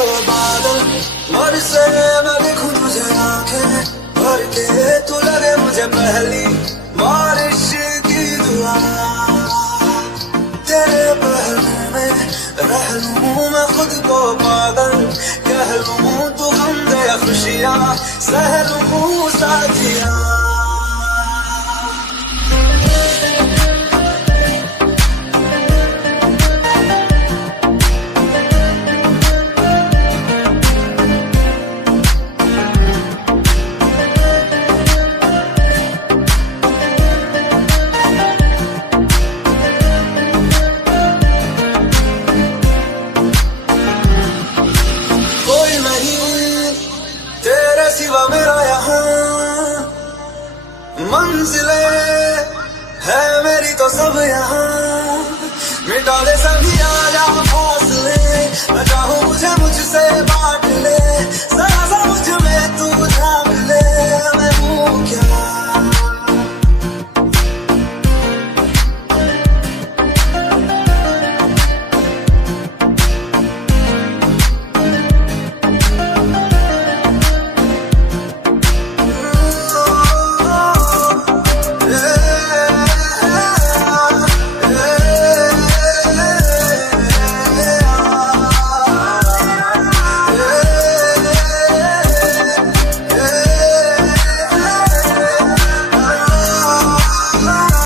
जो बादल बरसे मैं देखूं तुझे आंखें भर के, तू लगे मुझे पहली बारिश की दुआ। तेरे पहलू में रह लूं मैं खुद को पागल, कह लूं तू गम दे या खुशियां सह लूं साथिया। सिवा मेरा यहाँ मंजिले है मेरी तो सब यहाँ, मिटा दे सभी आजा